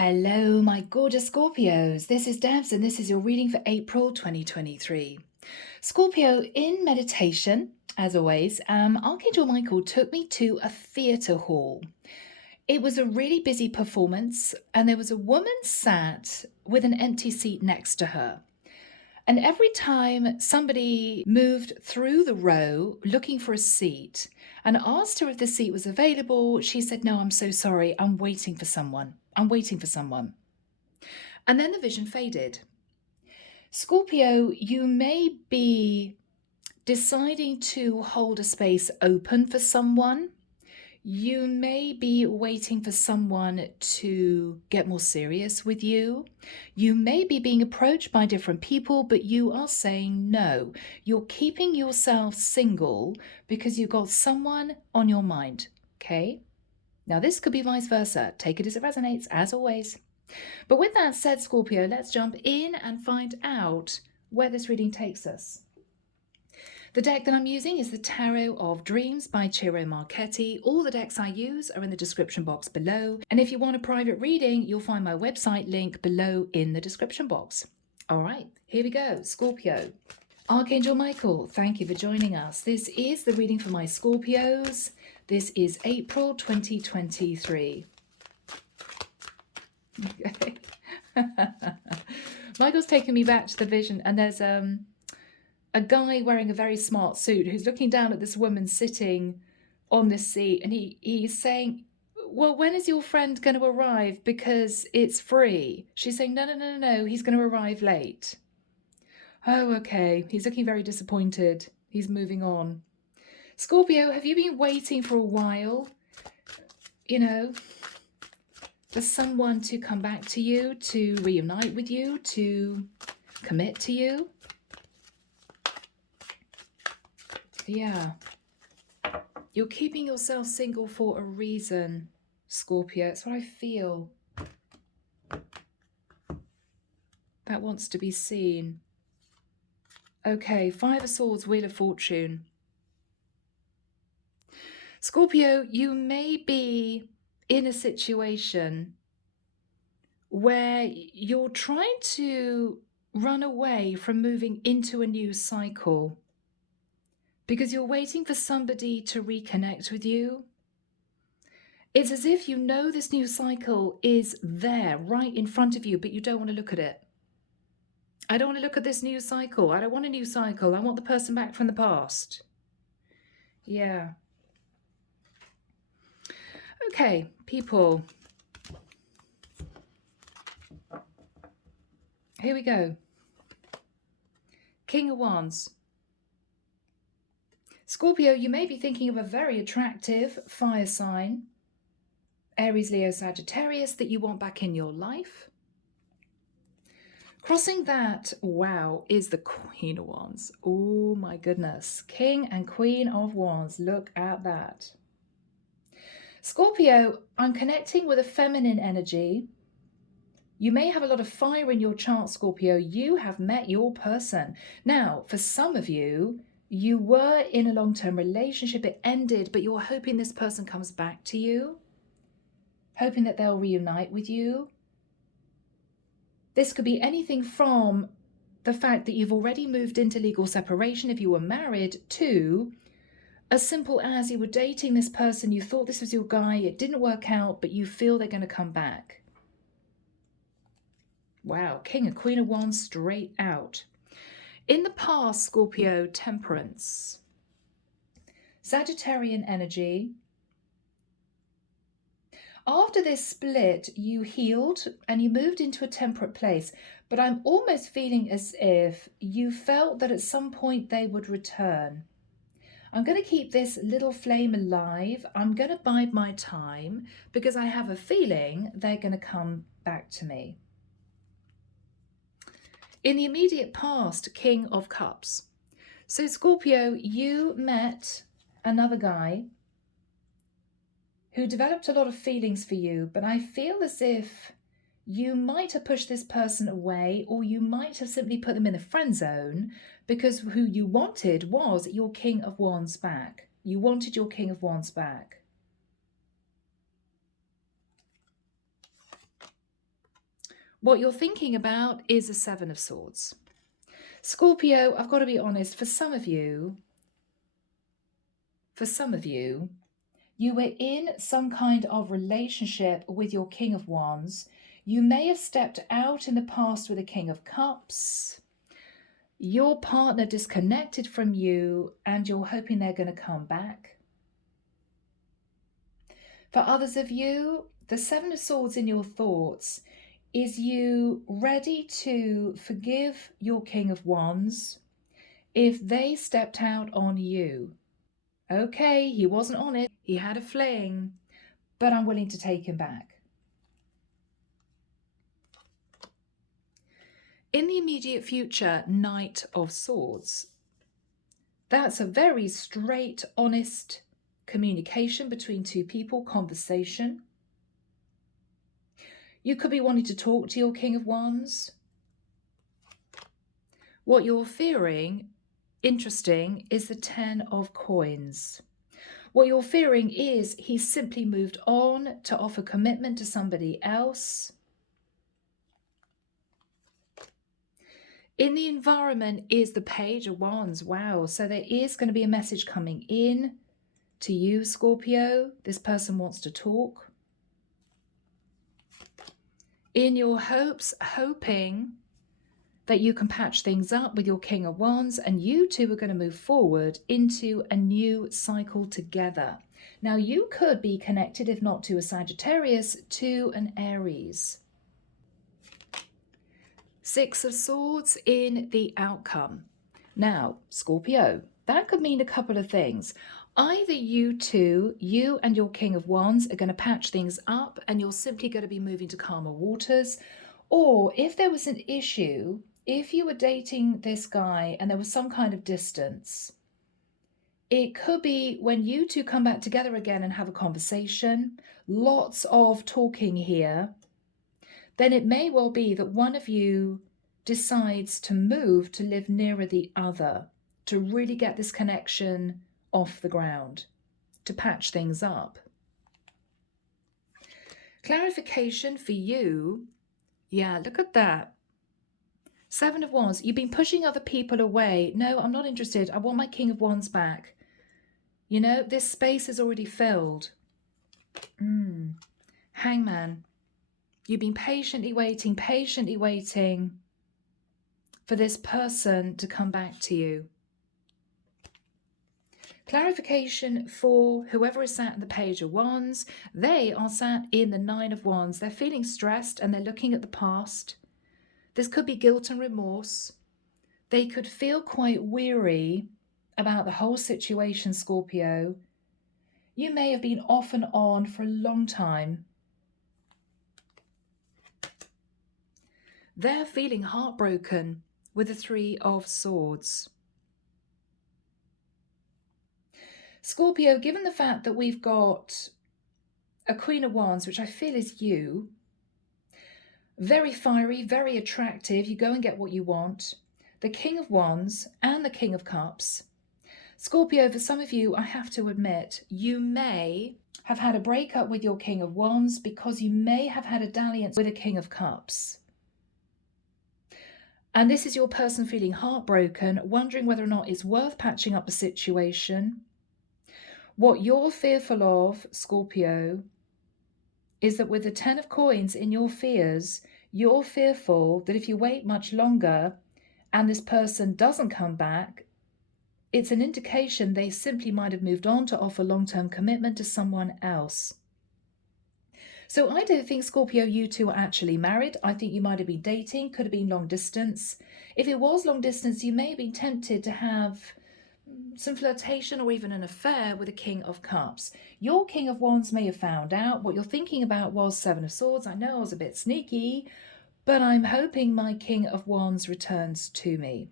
Hello, my gorgeous Scorpios. This is Debs, and this is your reading for April 2023. Scorpio, in meditation, as always, Archangel Michael took me to a theatre hall. It was a really busy performance, and there was a woman sat with an empty seat next to her. And every time somebody moved through the row looking for a seat and asked her if the seat was available, she said, "No, I'm so sorry. I'm waiting for someone. I'm waiting for someone." And then the vision faded. Scorpio, you may be deciding to hold a space open for someone. You may be waiting for someone to get more serious with you. You may be being approached by different people, but you are saying no. You're keeping yourself single because you've got someone on your mind, okay? Now, this could be vice versa. Take it as it resonates, as always. But with that said, Scorpio, let's jump in and find out where this reading takes us. The deck that I'm using is the Tarot of Dreams by Ciro Marchetti. All the decks I use are in the description box below. And if you want a private reading, you'll find my website link below in the description box. All right, here we go. Scorpio. Archangel Michael, thank you for joining us. This is the reading for my Scorpios. This is April 2023. Okay. Michael's taking me back to the vision, and there's a guy wearing a very smart suit who's looking down at this woman sitting on this seat, and he's saying, "Well, when is your friend going to arrive? Because it's free." She's saying, No, he's going to arrive late." Oh, okay. He's looking very disappointed. He's moving on. Scorpio, have you been waiting for a while? You know, for someone to come back to you, to reunite with you, to commit to you? Yeah. You're keeping yourself single for a reason, Scorpio. That's what I feel. That wants to be seen. Okay, Five of Swords, Wheel of Fortune. Scorpio, you may be in a situation where you're trying to run away from moving into a new cycle because you're waiting for somebody to reconnect with you. It's as if you know this new cycle is there right in front of you, but you don't want to look at it. I don't want to look at this new cycle. I don't want a new cycle. I want the person back from the past. Yeah. Okay, people. Here we go. King of Wands. Scorpio, you may be thinking of a very attractive fire sign, Aries, Leo, Sagittarius, that you want back in your life. Crossing that, wow, is the Queen of Wands. Oh my goodness. King and Queen of Wands. Look at that. Scorpio, I'm connecting with a feminine energy. You may have a lot of fire in your chart, Scorpio. You have met your person. Now, for some of you, you were in a long-term relationship. It ended, but you're hoping this person comes back to you, hoping that they'll reunite with you. This could be anything from the fact that you've already moved into legal separation if you were married, to as simple as you were dating this person, you thought this was your guy, it didn't work out, but you feel they're going to come back. Wow, King and Queen of Wands straight out. In the past, Scorpio, Temperance. Sagittarian energy. After this split, you healed and you moved into a temperate place, but I'm almost feeling as if you felt that at some point they would return. I'm going to keep this little flame alive. I'm going to bide my time because I have a feeling they're going to come back to me. In the immediate past, King of Cups. So Scorpio, you met another guy who developed a lot of feelings for you, but I feel as if you might have pushed this person away, or you might have simply put them in the friend zone because who you wanted was your King of Wands back. You wanted your King of Wands back. What you're thinking about is the Seven of Swords. Scorpio, I've got to be honest, for some of you, you were in some kind of relationship with your King of Wands. You may have stepped out in the past with a King of Cups. Your partner disconnected from you and you're hoping they're going to come back. For others of you, the Seven of Swords in your thoughts is you ready to forgive your King of Wands if they stepped out on you. Okay, he wasn't honest, he had a fling, but I'm willing to take him back. In the immediate future, Knight of Swords. That's a very straight, honest communication between two people, conversation. You could be wanting to talk to your King of Wands. What you're fearing, interesting, is the 10 of Coins. What you're fearing is he's simply moved on to offer commitment to somebody else. In the environment is the Page of Wands. Wow, so there is going to be a message coming in to you, Scorpio. This person wants to talk. In your hopes, hoping that you can patch things up with your King of Wands and you two are going to move forward into a new cycle together. Now, you could be connected, if not to a Sagittarius, to an Aries. Six of Swords in the outcome. Now, Scorpio, that could mean a couple of things. Either you two, you and your King of Wands, are going to patch things up and you're simply going to be moving to calmer waters. Or if there was an issue, if you were dating this guy and there was some kind of distance, it could be when you two come back together again and have a conversation, lots of talking here, then it may well be that one of you decides to move to live nearer the other, to really get this connection off the ground, to patch things up. Clarification for you. Yeah, look at that. Seven of Wands. You've been pushing other people away. No, I'm not interested. I want my King of Wands back. You know, this space is already filled. Hangman. You've been patiently waiting for this person to come back to you. Clarification for whoever is sat in the Page of Wands. They are sat in the Nine of Wands. They're feeling stressed and they're looking at the past. This could be guilt and remorse. They could feel quite weary about the whole situation, Scorpio. You may have been off and on for a long time. They're feeling heartbroken with the Three of Swords. Scorpio, given the fact that we've got a Queen of Wands, which I feel is you, very fiery, very attractive, you go and get what you want, the King of Wands and the King of Cups. Scorpio, for some of you, I have to admit, you may have had a breakup with your King of Wands because you may have had a dalliance with a King of Cups. And this is your person feeling heartbroken, wondering whether or not it's worth patching up the situation. What you're fearful of, Scorpio, is that with the 10 of Coins in your fears, you're fearful that if you wait much longer and this person doesn't come back, it's an indication they simply might have moved on to offer long-term commitment to someone else. So I don't think, Scorpio, you two are actually married. I think you might have been dating, could have been long distance. If it was long distance, you may have been tempted to have some flirtation or even an affair with a King of Cups. Your King of Wands may have found out. What you're thinking about was Seven of Swords. I know I was a bit sneaky, but I'm hoping my King of Wands returns to me.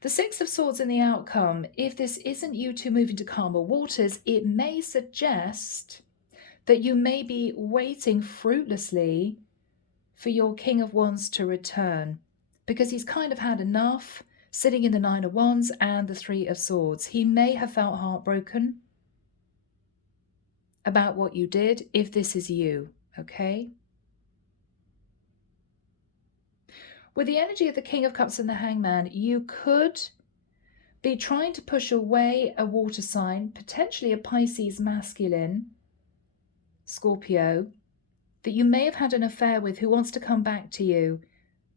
The Six of Swords in the outcome, if this isn't you two moving to calmer waters, it may suggest that you may be waiting fruitlessly for your King of Wands to return, because he's kind of had enough sitting in the Nine of Wands and the Three of Swords. He may have felt heartbroken about what you did, if this is you. okay? With the energy of the King of Cups and the Hangman, you could be trying to push away a water sign, potentially a Pisces masculine, Scorpio, that you may have had an affair with who wants to come back to you,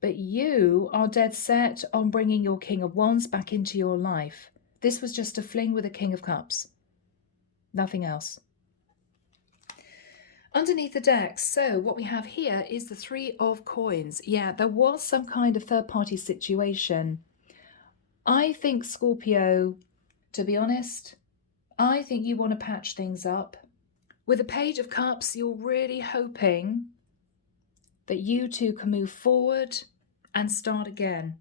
but you are dead set on bringing your King of Wands back into your life. This was just a fling with a King of Cups. Nothing else. Underneath the deck, so what we have here is the Three of Coins. Yeah, there was some kind of third-party situation. I think, Scorpio, to be honest, I think you want to patch things up. With the Page of Cups, you're really hoping that you two can move forward and start again.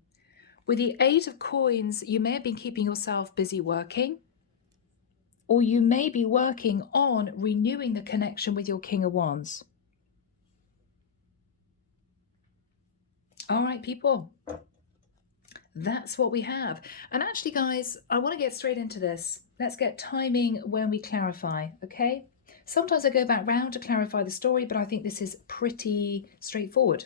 With the Eight of Coins, you may have been keeping yourself busy working, or you may be working on renewing the connection with your King of Wands. All right, people, that's what we have. And actually, guys, I want to get straight into this. Let's get timing when we clarify, okay? Sometimes I go back round to clarify the story, but I think this is pretty straightforward.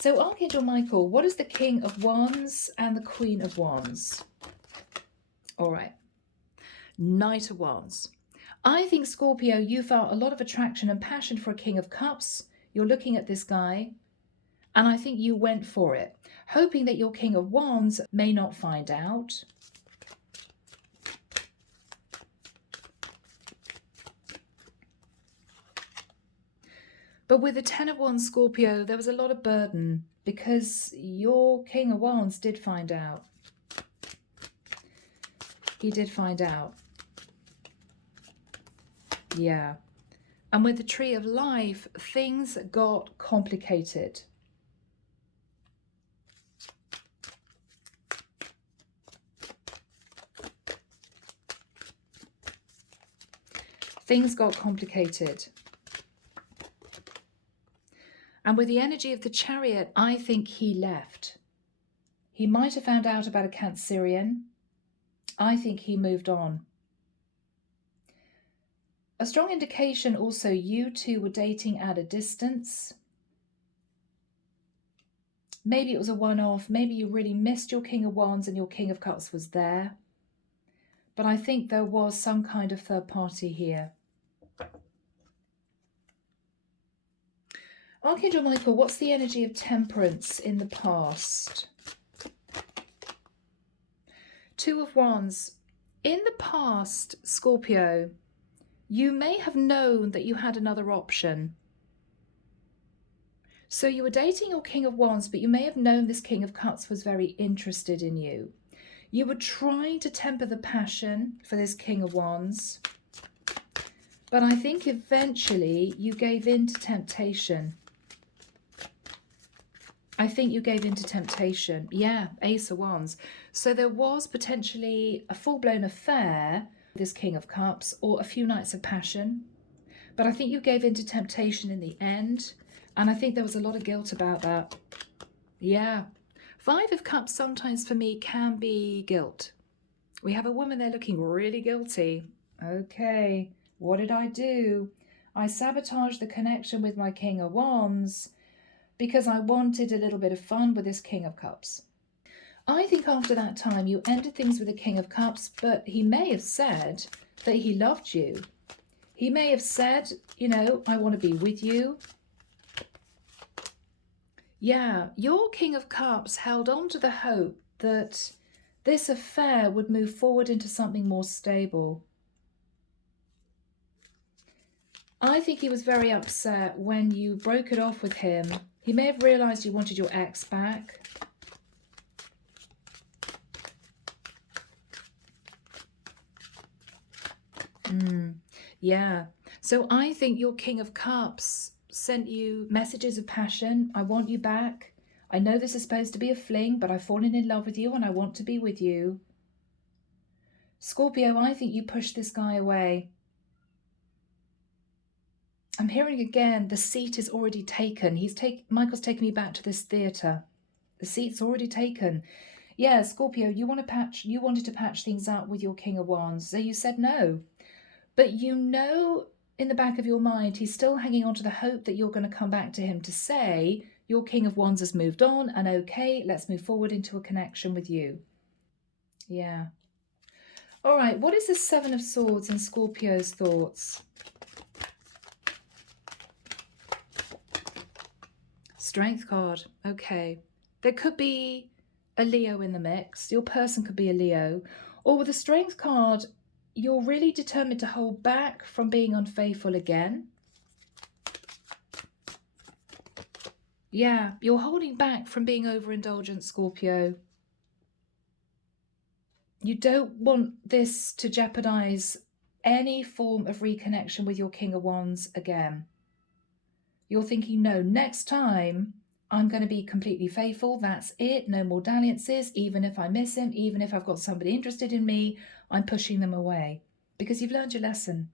So Archangel Michael, what is the King of Wands and the Queen of Wands? All right. Knight of Wands. I think, Scorpio, you felt a lot of attraction and passion for a King of Cups. You're looking at this guy, and I think you went for it, hoping that your King of Wands may not find out. But with the Ten of Wands, Scorpio, there was a lot of burden because your King of Wands did find out. He did find out. Yeah. And with the Tree of Life, things got complicated. Things got complicated. And with the energy of the Chariot, I think he left. He might have found out about a Cancerian. I think he moved on. A strong indication also you two were dating at a distance. Maybe it was a one-off. Maybe you really missed your King of Wands and your King of Cups was there. But I think there was some kind of third party here. Archangel Michael, what's the energy of Temperance in the past? Two of Wands. In the past, Scorpio, you may have known that you had another option. So you were dating your King of Wands, but you may have known this King of Cups was very interested in you. You were trying to temper the passion for this King of Wands. But I think eventually you gave in to temptation. I think you gave in to temptation. Yeah, Ace of Wands. So there was potentially a full-blown affair with this King of Cups or a few nights of passion. But I think you gave in to temptation in the end. And I think there was a lot of guilt about that. Yeah. Five of Cups sometimes for me can be guilt. We have a woman there looking really guilty. Okay, what did I do? I sabotaged the connection with my King of Wands because I wanted a little bit of fun with this King of Cups. I think after that time you ended things with the King of Cups, but he may have said that he loved you. He may have said, you know, I want to be with you. Yeah, your King of Cups held on to the hope that this affair would move forward into something more stable. I think he was very upset when you broke it off with him. He may have realised you wanted your ex back. Yeah. So I think your King of Cups sent you messages of passion. I want you back. I know this is supposed to be a fling, but I've fallen in love with you and I want to be with you. Scorpio, I think you pushed this guy away. I'm hearing again, the seat is already taken. Michael's taken me back to this theatre. The seat's already taken. Yeah, Scorpio, you wanted to patch things up with your King of Wands. So you said no. But you know in the back of your mind, he's still hanging on to the hope that you're going to come back to him to say, your King of Wands has moved on and okay, let's move forward into a connection with you. Yeah. All right, what is the Seven of Swords and Scorpio's thoughts? Strength card. Okay. There could be a Leo in the mix. Your person could be a Leo. Or with the Strength card, you're really determined to hold back from being unfaithful again. Yeah, you're holding back from being overindulgent, Scorpio. You don't want this to jeopardize any form of reconnection with your King of Wands again. You're thinking, no, next time I'm going to be completely faithful. That's it. No more dalliances. Even if I miss him, even if I've got somebody interested in me, I'm pushing them away because you've learned your lesson.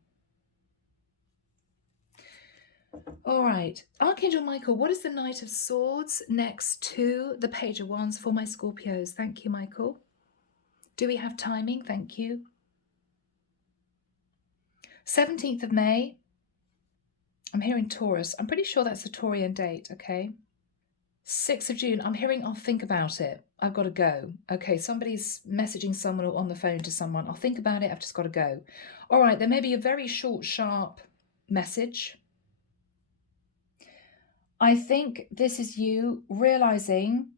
All right. Archangel Michael, what is the Knight of Swords next to the Page of Wands for my Scorpios? Thank you, Michael. Do we have timing? Thank you. 17th of May. I'm hearing Taurus. I'm pretty sure that's a Taurian date, okay? 6th of June. I'm hearing I'll think about it. I've got to go. Okay, somebody's messaging someone or on the phone to someone. I'll think about it. I've just got to go. All right, there may be a very short, sharp message. I think this is you realizing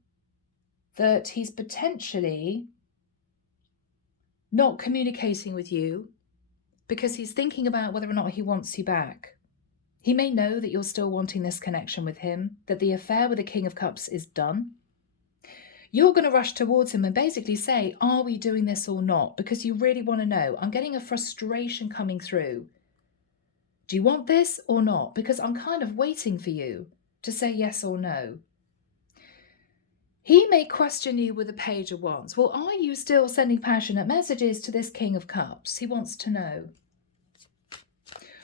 that he's potentially not communicating with you because he's thinking about whether or not he wants you back. He may know that you're still wanting this connection with him, that the affair with the King of Cups is done. You're going to rush towards him and basically say, are we doing this or not? Because you really want to know. I'm getting a frustration coming through. Do you want this or not? Because I'm kind of waiting for you to say yes or no. He may question you with a Page of Wands. Well, are you still sending passionate messages to this King of Cups? He wants to know.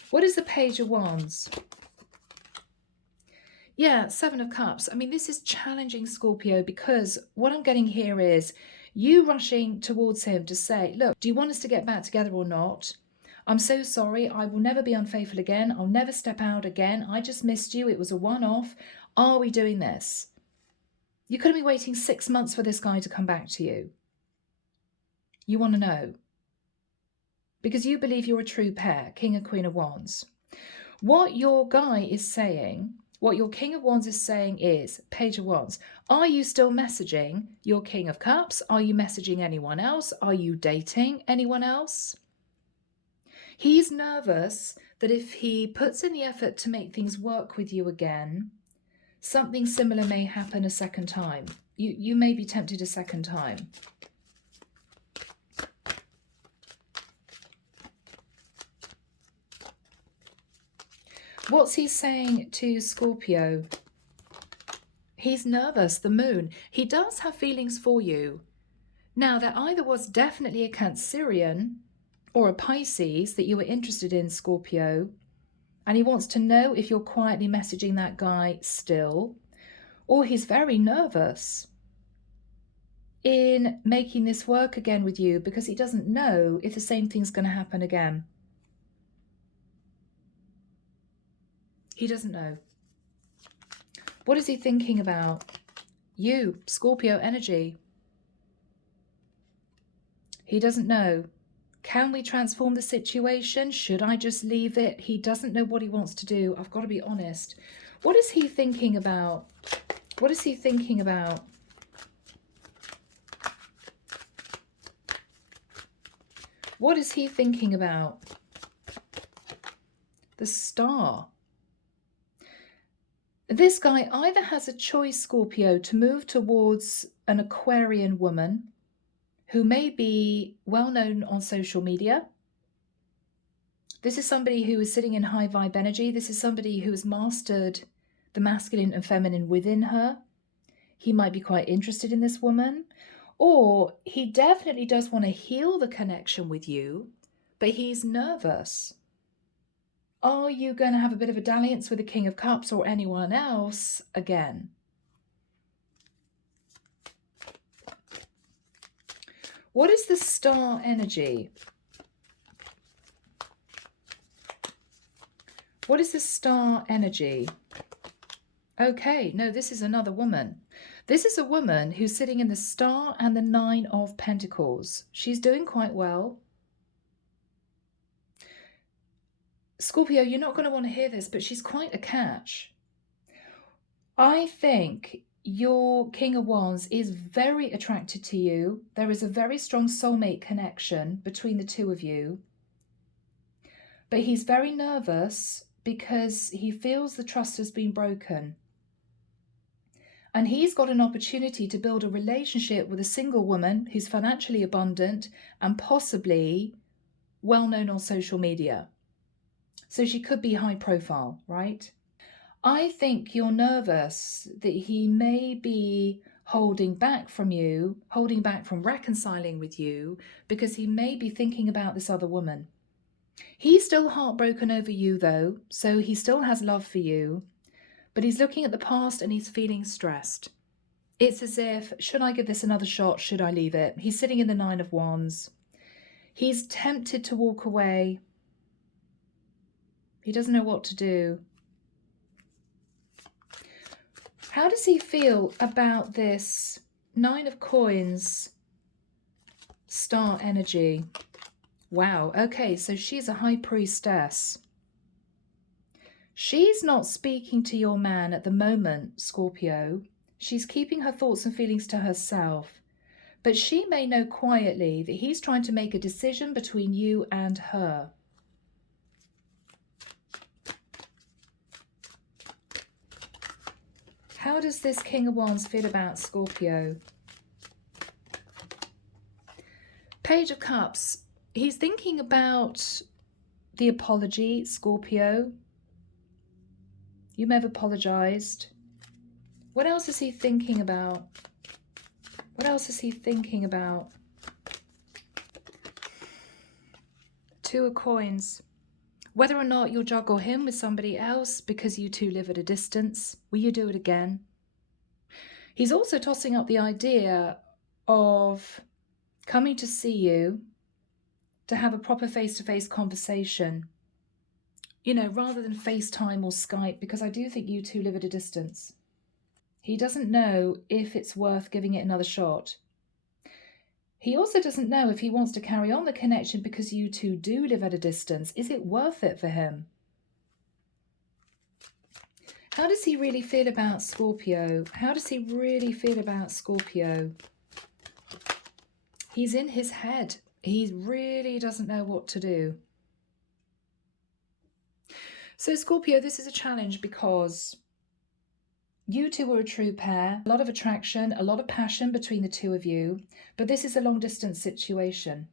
What is the Page of Wands? Yeah, Seven of Cups. I mean, this is challenging, Scorpio, because what I'm getting here is you rushing towards him to say, look, do you want us to get back together or not? I'm so sorry. I will never be unfaithful again. I'll never step out again. I just missed you. It was a one-off. Are we doing this? You could have been waiting 6 months for this guy to come back to you. You want to know. Because you believe you're a true pair, King and Queen of Wands. What your guy is saying, what your King of Wands is saying is, Page of Wands, are you still messaging your King of Cups? Are you messaging anyone else? Are you dating anyone else? He's nervous that if he puts in the effort to make things work with you again, something similar may happen a second time. You may be tempted a second time. What's he saying to Scorpio? He's nervous, the moon. He does have feelings for you. Now, there either was definitely a Cancerian or a Pisces that you were interested in, Scorpio, and he wants to know if you're quietly messaging that guy still, or he's very nervous in making this work again with you because he doesn't know if the same thing's going to happen again. He doesn't know. What is he thinking about? You, Scorpio energy. He doesn't know. Can we transform the situation? Should I just leave it? He doesn't know what he wants to do. I've got to be honest. What is he thinking about? What is he thinking about? What is he thinking about? The Star. This guy either has a choice, Scorpio, to move towards an Aquarian woman who may be well known on social media. This is somebody who is sitting in high vibe energy. This is somebody who has mastered the masculine and feminine within her. He might be quite interested in this woman, or he definitely does want to heal the connection with you, but he's nervous. Are you going to have a bit of a dalliance with the King of Cups or anyone else again? What is the Star energy? What is the star energy? Okay, no, this is another woman. This is a woman who's sitting in the star and the 9 of Pentacles. She's doing quite well. Scorpio, you're not going to want to hear this, but she's quite a catch. I think your King of Wands is very attracted to you. There is a very strong soulmate connection between the two of you. But he's very nervous because he feels the trust has been broken. And he's got an opportunity to build a relationship with a single woman who's financially abundant and possibly well-known on social media. So she could be high profile, right? I think you're nervous that he may be holding back from you, holding back from reconciling with you, because he may be thinking about this other woman. He's still heartbroken over you though, so he still has love for you. But he's looking at the past and he's feeling stressed. It's as if, should I give this another shot? Should I leave it? He's sitting in the 9 of Wands. He's tempted to walk away. He doesn't know what to do. How does he feel about this 9 of Coins star energy? Wow, okay, so she's a high priestess. She's not speaking to your man at the moment, Scorpio. She's keeping her thoughts and feelings to herself. But she may know quietly that he's trying to make a decision between you and her. How does this King of Wands feel about Scorpio? Page of Cups. He's thinking about the apology, Scorpio. You may have apologized. What else is he thinking about? What else is he thinking about? 2 of Coins. Whether or not you'll juggle him with somebody else because you two live at a distance. Will you do it again? He's also tossing up the idea of coming to see you to have a proper face-to-face conversation. You know, rather than FaceTime or Skype, because I do think you two live at a distance. He doesn't know if it's worth giving it another shot. He also doesn't know if he wants to carry on the connection because you two do live at a distance. Is it worth it for him? How does he really feel about Scorpio? How does he really feel about Scorpio? He's in his head. He really doesn't know what to do. So Scorpio, this is a challenge because you two are a true pair, a lot of attraction, a lot of passion between the two of you, but this is a long distance situation.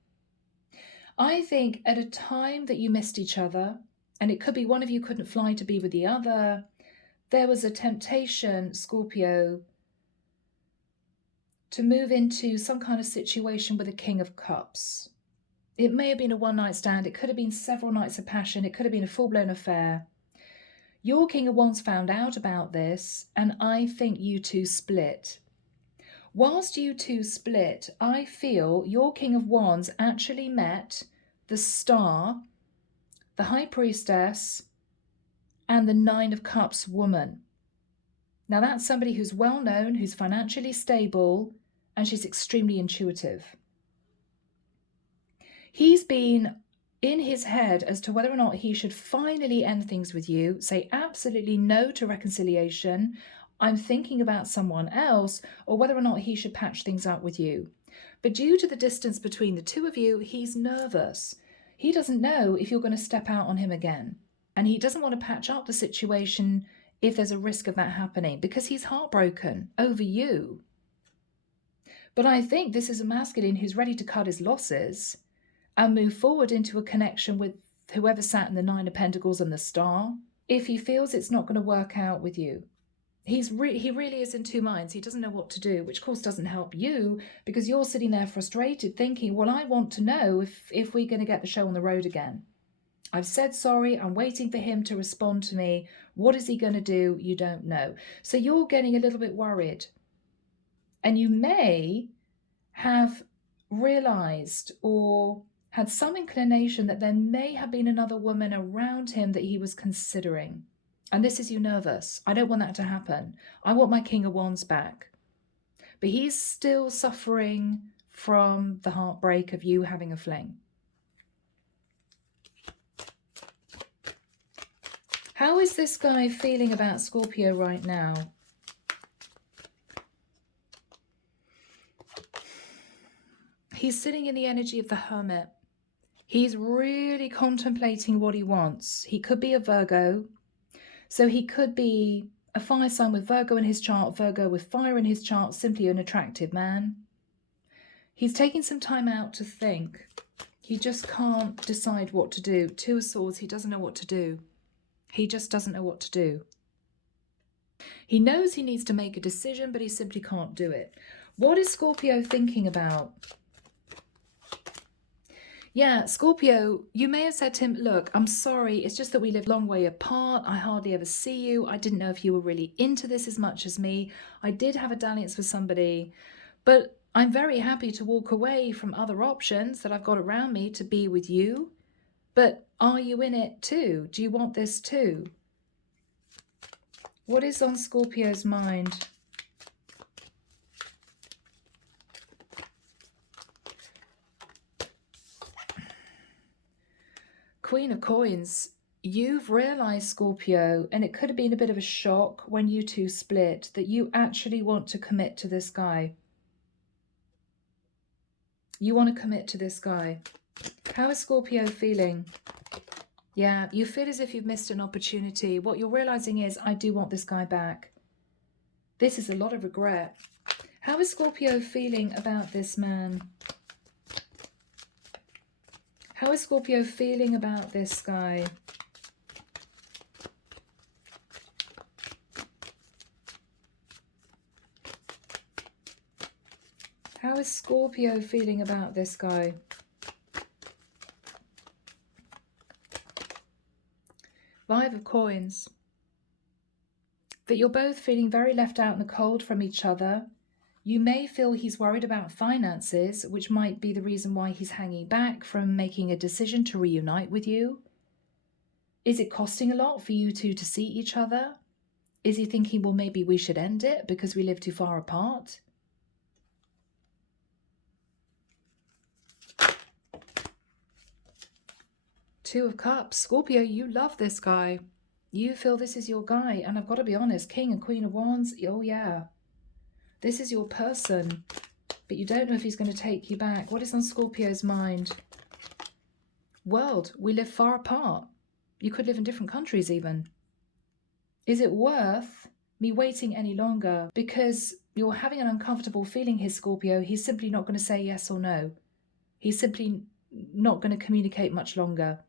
I think at a time that you missed each other, and it could be one of you couldn't fly to be with the other, there was a temptation, Scorpio, to move into some kind of situation with a King of Cups. It may have been a one-night stand, it could have been several nights of passion, it could have been a full-blown affair. Your King of Wands found out about this, and I think you two split. Whilst you two split, I feel your King of Wands actually met the Star, the High Priestess, and the 9 of Cups woman. Now that's somebody who's well known, who's financially stable, and she's extremely intuitive. He's been in his head as to whether or not he should finally end things with you, say absolutely no to reconciliation, I'm thinking about someone else, or whether or not he should patch things up with you. But due to the distance between the two of you, he's nervous. He doesn't know if you're going to step out on him again. And he doesn't want to patch up the situation if there's a risk of that happening, because he's heartbroken over you. But I think this is a masculine who's ready to cut his losses and move forward into a connection with whoever sat in the 9 of Pentacles and the Star, if he feels it's not going to work out with you. He really is in two minds. He doesn't know what to do, which of course doesn't help you, because you're sitting there frustrated thinking, well, I want to know if we're going to get the show on the road again. I've said sorry. I'm waiting for him to respond to me. What is he going to do? You don't know. So you're getting a little bit worried. And you may have realized or had some inclination that there may have been another woman around him that he was considering. And this is you nervous. I don't want that to happen. I want my King of Wands back. But he's still suffering from the heartbreak of you having a fling. How is this guy feeling about Scorpio right now? He's sitting in the energy of the Hermit. He's really contemplating what he wants. He could be a Virgo. So he could be a fire sign with Virgo in his chart, Virgo with fire in his chart, simply an attractive man. He's taking some time out to think. He just can't decide what to do. Two of Swords, he doesn't know what to do. He just doesn't know what to do. He knows he needs to make a decision, but he simply can't do it. What is Scorpio thinking about? Yeah, Scorpio, you may have said to him, look, I'm sorry, it's just that we live a long way apart. I hardly ever see you. I didn't know if you were really into this as much as me. I did have a dalliance with somebody, but I'm very happy to walk away from other options that I've got around me to be with you. But are you in it too? Do you want this too? What is on Scorpio's mind? Queen of Coins, you've realized, Scorpio, and it could have been a bit of a shock when you two split, that you actually want to commit to this guy. You want to commit to this guy. How is Scorpio feeling? Yeah, you feel as if you've missed an opportunity. What you're realizing is, I do want this guy back. This is a lot of regret. How is Scorpio feeling about this man? How is Scorpio feeling about this guy? How is Scorpio feeling about this guy? Five of Coins. That you're both feeling very left out in the cold from each other. You may feel he's worried about finances, which might be the reason why he's hanging back from making a decision to reunite with you. Is it costing a lot for you two to see each other? Is he thinking, well, maybe we should end it because we live too far apart? Two of Cups. Scorpio, you love this guy. You feel this is your guy. And I've got to be honest, King and Queen of Wands, oh yeah. This is your person, but you don't know if he's going to take you back. What is on Scorpio's mind? World, we live far apart. You could live in different countries even. Is it worth me waiting any longer? Because you're having an uncomfortable feeling here, Scorpio. He's simply not going to say yes or no. He's simply not going to communicate much longer.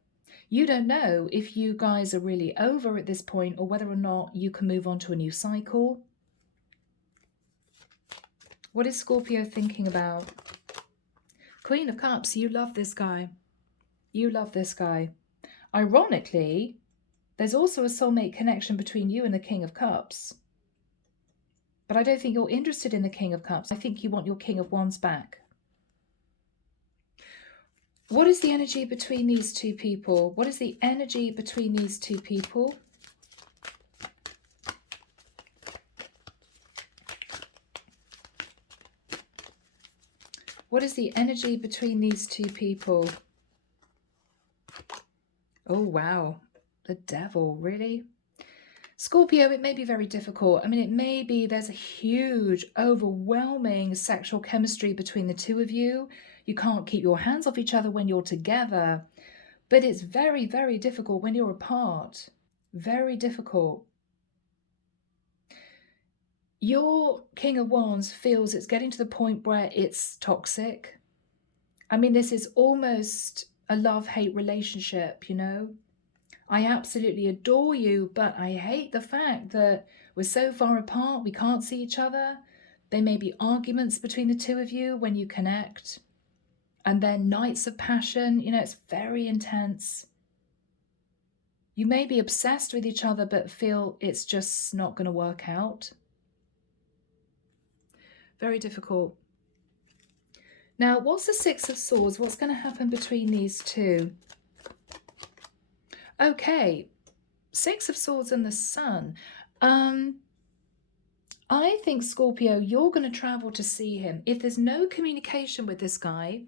You don't know if you guys are really over at this point or whether or not you can move on to a new cycle. What is Scorpio thinking about? Queen of Cups, you love this guy. You love this guy. Ironically, there's also a soulmate connection between you and the King of Cups. But I don't think you're interested in the King of Cups. I think you want your King of Wands back. What is the energy between these two people? What is the energy between these two people? What is the energy between these two people? Oh, wow. The Devil, really? Scorpio, it may be very difficult. I mean, it may be there's a huge, overwhelming sexual chemistry between the two of you. You can't keep your hands off each other when you're together. But it's very, very difficult when you're apart. Very difficult. Your King of Wands feels it's getting to the point where it's toxic. I mean, this is almost a love-hate relationship, you know? I absolutely adore you, but I hate the fact that we're so far apart, we can't see each other. There may be arguments between the two of you when you connect. And then nights of passion, you know, it's very intense. You may be obsessed with each other, but feel it's just not going to work out. Very difficult. Now, what's the Six of Swords? What's going to happen between these two? Okay, Six of Swords and the Sun. I think, Scorpio, you're going to travel to see him. If there's no communication with this guy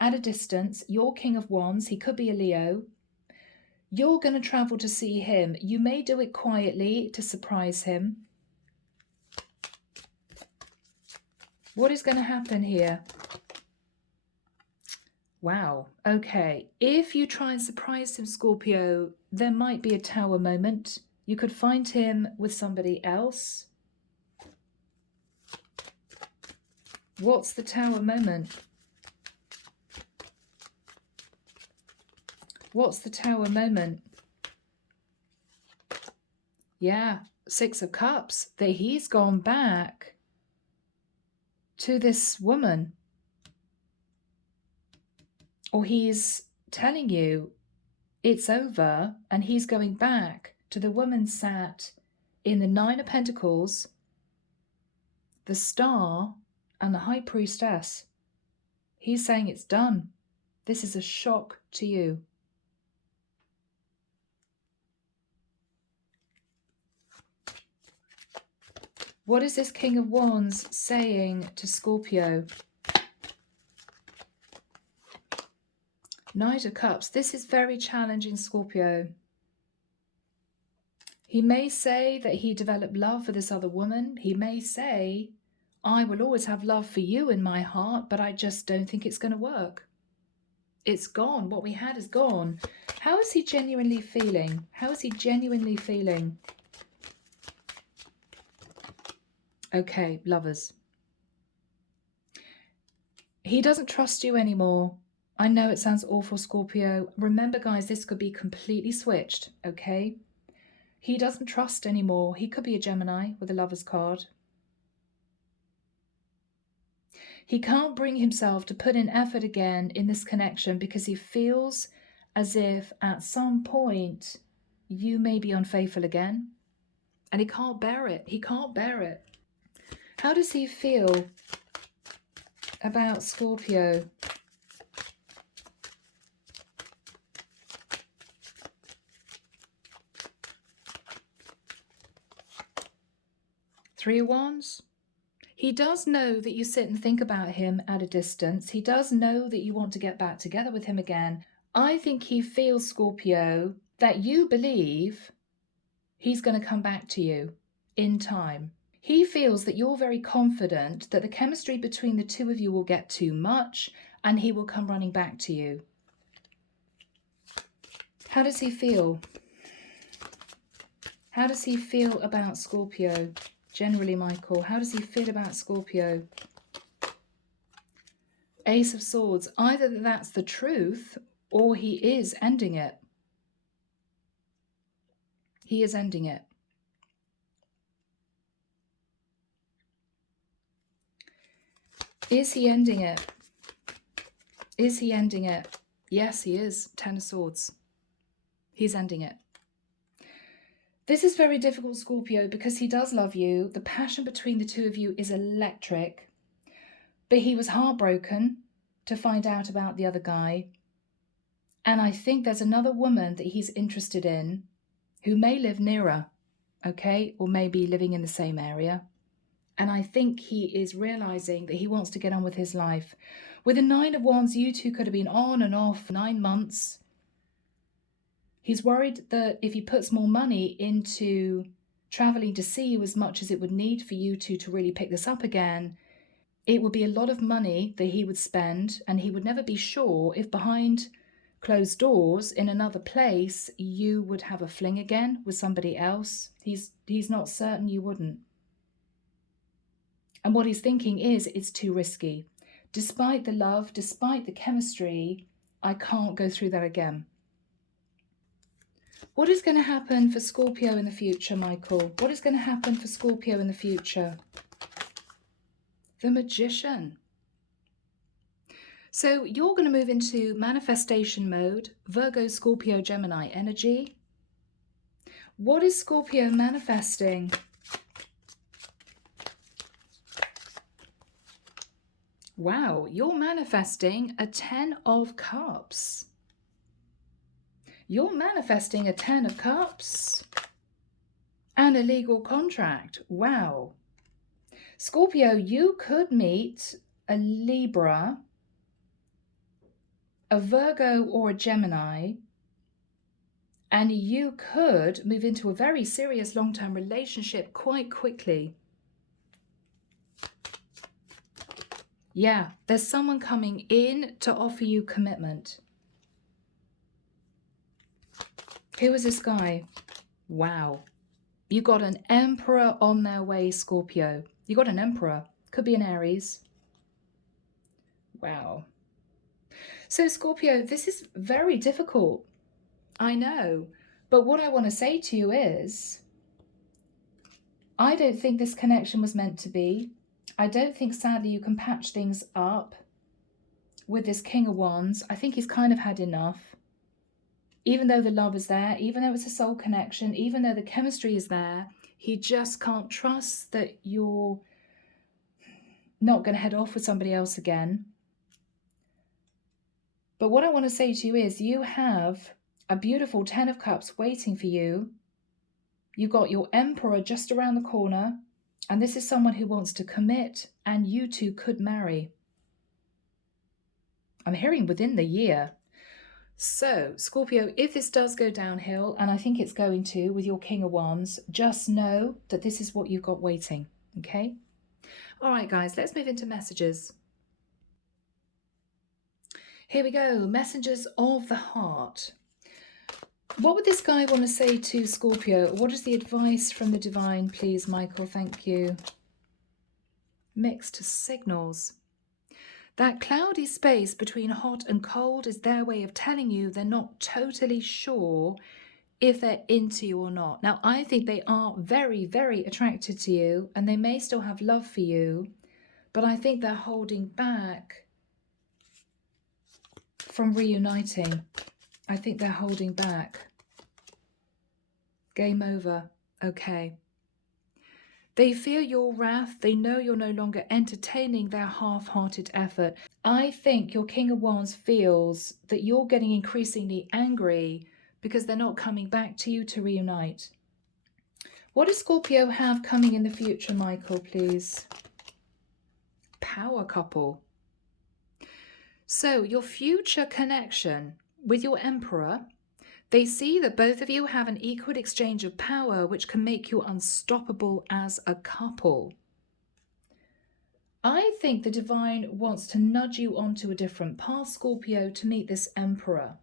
at a distance, you're King of Wands, he could be a Leo. You're going to travel to see him. You may do it quietly to surprise him. What is going to happen here? Wow. Okay. If you try and surprise him, Scorpio, there might be a Tower moment. You could find him with somebody else. What's the Tower moment? What's the Tower moment? Yeah, Six of Cups. That he's gone back to this woman. Or he's telling you it's over and he's going back to the woman sat in the Nine of Pentacles, the Star, and the High Priestess. He's saying it's done. This is a shock to you. What is this King of Wands saying to Scorpio? Knight of Cups. This is very challenging, Scorpio. He may say that he developed love for this other woman. He may say, I will always have love for you in my heart, but I just don't think it's going to work. It's gone. What we had is gone. How is he genuinely feeling? How is he genuinely feeling? Okay, lovers. He doesn't trust you anymore. I know it sounds awful, Scorpio. Remember, guys, this could be completely switched, okay? He doesn't trust anymore. He could be a Gemini with a Lover's card. He can't bring himself to put in effort again in this connection because he feels as if at some point you may be unfaithful again. And he can't bear it. He can't bear it. How does he feel about Scorpio? Three of Wands. He does know that you sit and think about him at a distance. He does know that you want to get back together with him again. I think he feels, Scorpio, that you believe he's going to come back to you in time. He feels that you're very confident that the chemistry between the two of you will get too much and he will come running back to you. How does he feel? How does he feel about Scorpio? Generally, Michael, how does he feel about Scorpio? Ace of Swords. Either that's the truth or he is ending it. He is ending it. Is he ending it? Is he ending it? Yes, he is. Ten of Swords. He's ending it. This is very difficult, Scorpio, because he does love you. The passion between the two of you is electric. But he was heartbroken to find out about the other guy. And I think there's another woman that he's interested in who may live nearer, okay, or maybe living in the same area. And I think he is realizing that he wants to get on with his life. With the Nine of Wands, you two could have been on and off for 9 months. He's worried that if he puts more money into traveling to see you as much as it would need for you two to really pick this up again, it would be a lot of money that he would spend, and he would never be sure if behind closed doors in another place you would have a fling again with somebody else. He's not certain you wouldn't. And what he's thinking is it's too risky. Despite the love, despite the chemistry, I can't go through that again. What is going to happen for Scorpio in the future, Michael? What is going to happen for Scorpio in the future? The Magician. So you're going to move into manifestation mode, Virgo, Scorpio, Gemini energy. What is Scorpio manifesting? Wow, you're manifesting a 10 of Cups. You're manifesting a 10 of Cups and a legal contract. Wow. Scorpio, you could meet a Libra, a Virgo, or a Gemini, and you could move into a very serious long-term relationship quite quickly. Yeah, there's someone coming in to offer you commitment. Who is this guy? Wow. You got an Emperor on their way, Scorpio. You got an Emperor. Could be an Aries. Wow. So, Scorpio, this is very difficult. I know. But what I want to say to you is, I don't think this connection was meant to be. I don't think, sadly, you can patch things up with this King of Wands. I think he's kind of had enough. Even though the love is there, even though it's a soul connection, even though the chemistry is there, he just can't trust that you're not going to head off with somebody else again. But what I want to say to you is, you have a beautiful 10 of Cups waiting for you. You got your Emperor just around the corner. And this is someone who wants to commit, and you two could marry. I'm hearing within the year. So, Scorpio, if this does go downhill, and I think it's going to with your King of Wands, just know that this is what you've got waiting, okay? All right, guys, let's move into messages. Here we go, messengers of the heart. What would this guy want to say to Scorpio? What is the advice from the divine, please, Michael? Thank you. Mixed signals. That cloudy space between hot and cold is their way of telling you they're not totally sure if they're into you or not. Now, I think they are very, very attracted to you, and they may still have love for you, but I think they're holding back from reuniting. I think they're holding back. Game over. Okay. They fear your wrath. They know you're no longer entertaining their half-hearted effort. I think your King of Wands feels that you're getting increasingly angry because they're not coming back to you to reunite. What does Scorpio have coming in the future, Michael, please? Power couple. So your future connection with your Emperor, they see that both of you have an equal exchange of power, which can make you unstoppable as a couple. I think the divine wants to nudge you onto a different path, Scorpio, to meet this Emperor.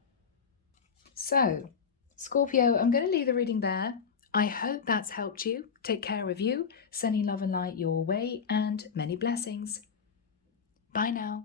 So, Scorpio, I'm going to leave the reading there. I hope that's helped you. Take care of you, sending love and light your way, and many blessings. Bye now.